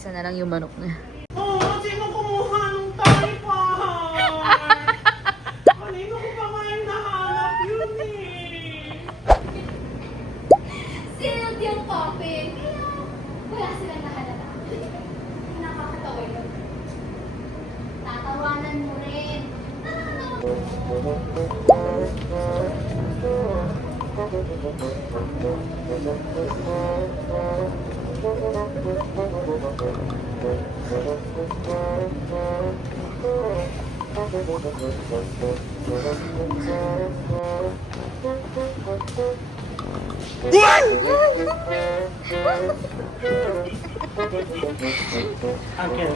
isa na lang yung manok niya. Sino kumuha ng tripod? Kanino ko pa nga yung nahanap yun eh? Sealed yung coffin. Kaya wala silang nakalala. Nakakatawa yun. Tatawanan mo rin. Again.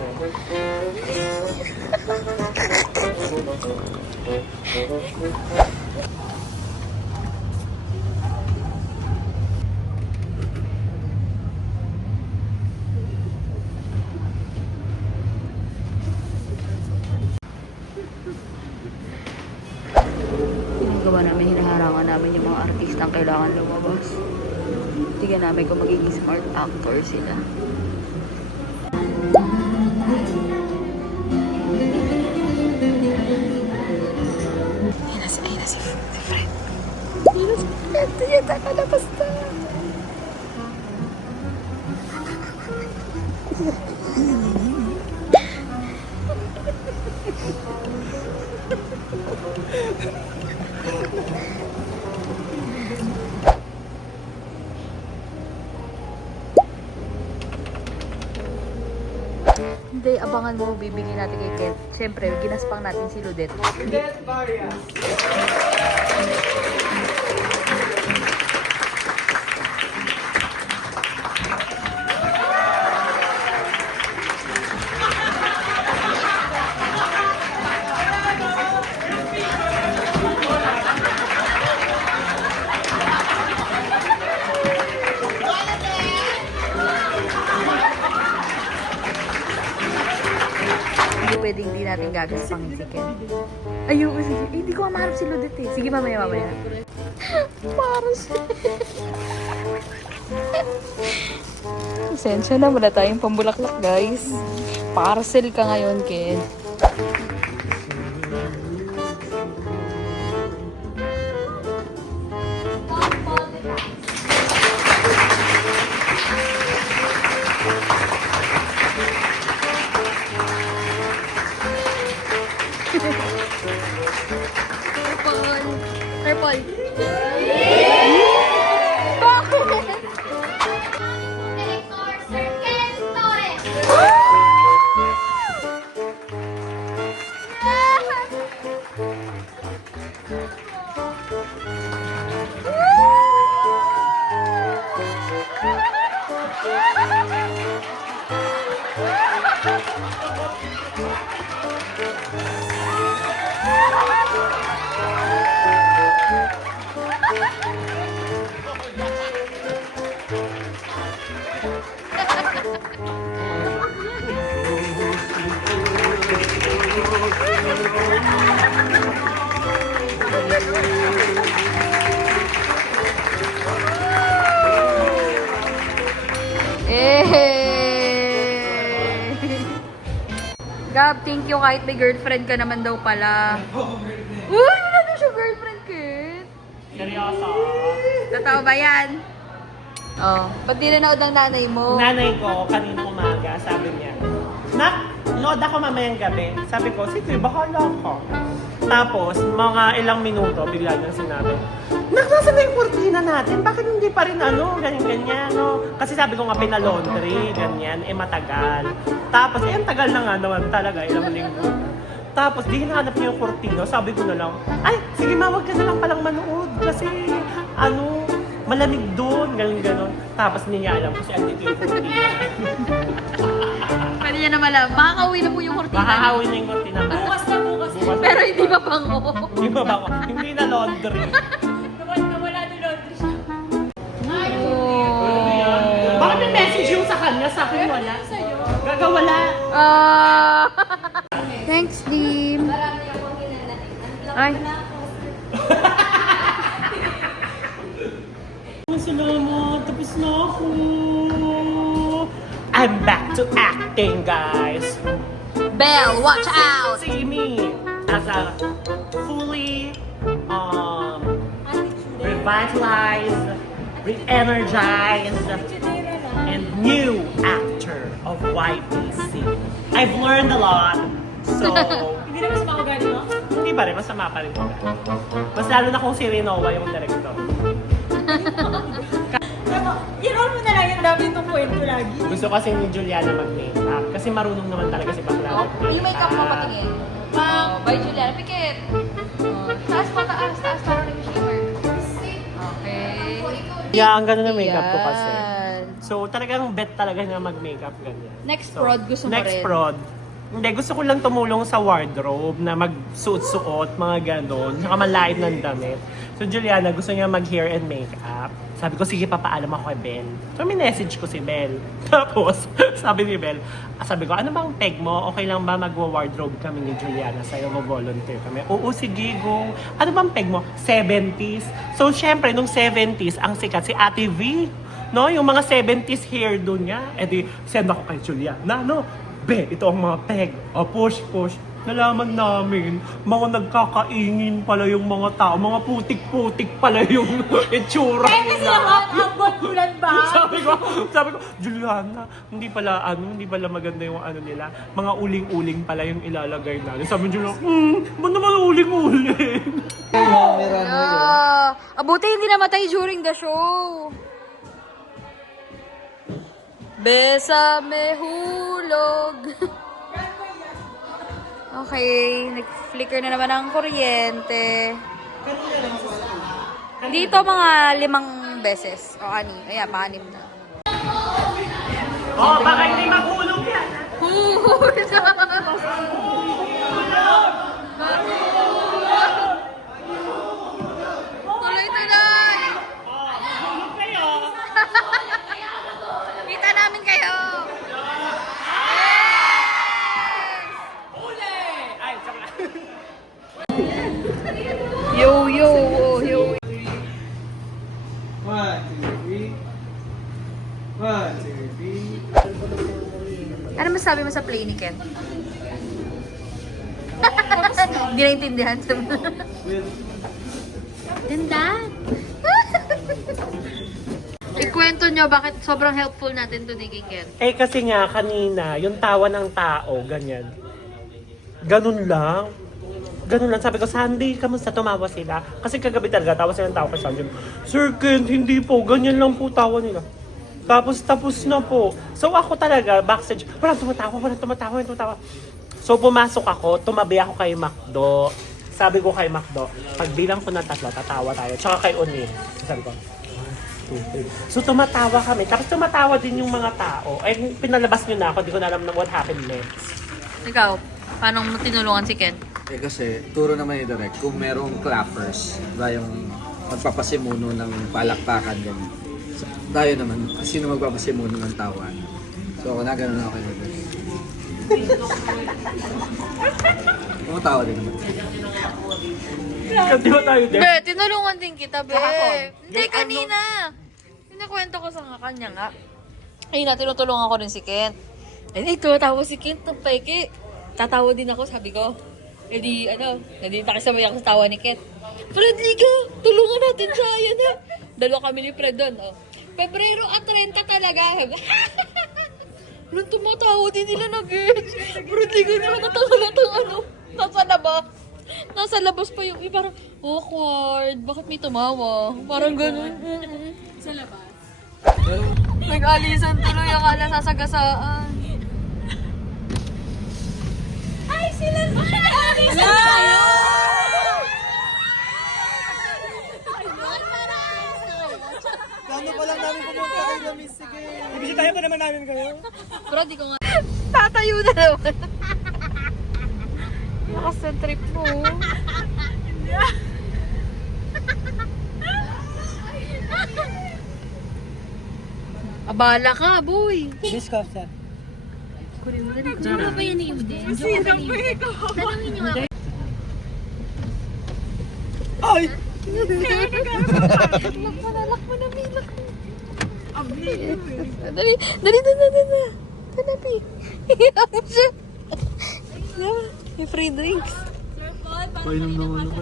Ginagawa namin, hinaharangan namin yung mga artistang kailangan lumabas. Tingnan namin kung magiging smart actor sila. Ayun na si Fred. Ayun na si Fred. Tingnan, nakalabas na. Hindi, abangan mo, bibigyan natin kay Kent. Siyempre, ginaspang natin si Ludet. Ludet Varias. Hindi pwedeng di natin gagaspangin si Kent. Ayoko, sige. Eh, hindi ko maharap si Ludet eh. Sige, mamaya. Para siya. Pasensya na, wala tayong pambulaklak, guys. Parcel ka ngayon, Kent. Purple. Director Sir Ken Torres. Gab, thank you kahit may girlfriend ka naman daw pala. Uy, wala na siya girlfriend, Kit. Seryoso? Totoo ba yan? Oh, ba't di nanood ng nanay mo? Nanay ko, kanina umaga, sabi niya, Nak, load ako mamayang gabi. Sabi ko, sige, bahala ko. Tapos, mga ilang minuto, bigla niyang sinabi, Nak, nasa na yung kurtina natin? Bakit hindi pa rin ganyan-ganyan, no? Kasi sabi ko nga, pinalaundry, ganyan, matagal. Tapos, ang tagal na nga naman talaga, ilang linggo. Tapos, di hinahanap niya yung kurtina. Sabi ko na lang, ay, sige ma, wag ka na lang palang manood. Kasi, malamig doon, gano'n. Tapos, hindi niya alam kasi andito yung kurtina. Pwede niya naman alam. Makakauwi na po yung kurtina. Makakawin na yung kurtina. Bukas na. Pero hindi pa bango. Di ba ba? Hindi na laundry. Nawala ni laundry siya. Bakit may message yung sa kanya? Sa akin wala. Gagawala. Thanks, Dim. Marami akong hinanatin. Ay. Salamat. Tapos na ako. I'm back. to acting, guys. Belle, watch out! See me as a fully revitalized, re-energized, and new actor of YPC. I've learned a lot, so... Hindi na mas makagani mo? Hindi pa rin, masama pa rin. Mas lalo na kung si Rinoa yung director. I-roll mo na lang yung dami itong kwento lagi. Gusto kasi ni Juliana mag-makeup kasi marunong naman talaga si Bakla. Yung makeup mo patingin. By Juliana. Pikit. Taas pa, taas. Taas para nag-shimmer. Okay. Yeah, ang ganda ng makeup ko kasi. Yan. So, talagang bet talaga na mag-makeup ganyan. Next So, prod, gusto mo next rin? prod. Hindi, gusto ko lang tumulong sa wardrobe na magsuot-suot, mga ganon. Saka malait ng damit. So, Juliana, gusto niya mag-hair and makeup. Sabi ko, sige, papaalam ako kay Belle. So, message ko si Belle. Tapos, sabi ni Belle, sabi ko, ano bang peg mo? Okay lang ba magwa-wardrobe kami ni Juliana? Sa'yo mag-volunteer kami. Oo, sige, go. Ano bang peg mo? 70s. So, syempre, nung 70s, ang sikat si Ate V. No, yung mga 70s hairdo niya. E di, send ako kay Juliana, no? Be, ito ang mga peg. O, push. Nalaman namin, mga nagkakaingin pala yung mga tao. Mga putik-putik pala yung itsura Kasi nila. naman, abot bulan ba? sabi ko, Juliana, hindi pala maganda yung ano nila. Mga uling-uling pala yung ilalagay natin. Sabi ni Juliana, ba't naman uling-uling? Abuti hindi namatay during the show. Besame hulog. Okay, nag-flicker na naman ang kuryente. Dito mga 5 beses. O 6. Ayan, pa-6 na. Oh, baka hindi maghulog yan. Tuloy-tuloy! Hulog kayo. Kita namin kayo! Ay, sorry. Yo! 1, 2, 3. 1, 2, 3. Ano masabi mo sa play ni Ken? Hindi naintindihan. Ganda! Ikwento nyo bakit sobrang helpful natin to ni Ken. Eh kasi nga kanina, yung tawa ng tao, ganyan. Ganun lang. Sabi ko, Sandy, kamusta? Tumawa sila. Kasi kagabi talaga, tawa sila ng tao kay Sandy. Sir Ken, hindi po. Ganyan lang po tawa nila. Tapos na po. So ako talaga, backstage, walang tumatawa. So pumasok ako, tumabi ako kay Macdo. Sabi ko kay Macdo, pagbilang ko ng 3, tatawa tayo. Tsaka kay Unin. Sabi ko, 1, 2, 3. So tumatawa kami. Tapos tumatawa din yung mga tao. Eh, pinalabas nyo na ako. Di ko na alam what happened next. Ikaw, paano mo tinulungan si Ken? Eh kasi, turo naman ni Direk, kung merong clappers, ba yung magpapasimuno ng palakpakan ganyan. So, tayo naman, sino magpapasimuno ng tawan? So ako na, ganun ako kay Direk. Tumatawa din naman. Di ba tayo din? Be, tinulungan din kita, be. Hindi, kanina. Sinakwento ko sa kanya nga. Ayun na, tinutulungan ko rin si Kent. Eh, tumatawa si Kent ng peke. Tatawa din ako, sabi ko. Eh di, nakisabay ako sa tawa ni Kent. Fred, liga, tulungan natin siya. Ayan na. Dalawa kami ni Fred doon, oh. Pebrero at 30 talaga. Nung tumatawa din nila nag-gets. Fred, liga na natang Nasa labas pa yung, parang awkward. Bakit may tumawa? Parang ganun. Sa labas. Nag-alisan tuloy, akala sasagasaan. Ay, sila! Sila kayo! Kano pa lang namin pumunta kay Lamis, sige. Ibisitahin pa naman namin kayo. Pero di ko nga. Tatayo na naman. Lakas ng trip mo. Abala ka, boy. Discuss that. Ano ba yan yung din? Tanungin niyo ako. Ay! Lakmo na, may lakmo. Dali. Hanapi. Iyak siya. May free drinks. Painom naman ako.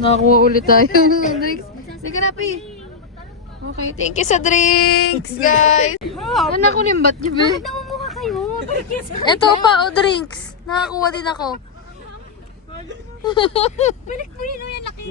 Nakakuha ulit tayo ng drinks. Sige, Rapi. Okay, thank you sa drinks, guys. Ano ko nimbat niyo, be? Namumuha kayo. Ito pa, o drinks. Nakakuha din ako. Balik mo yun, yan laki.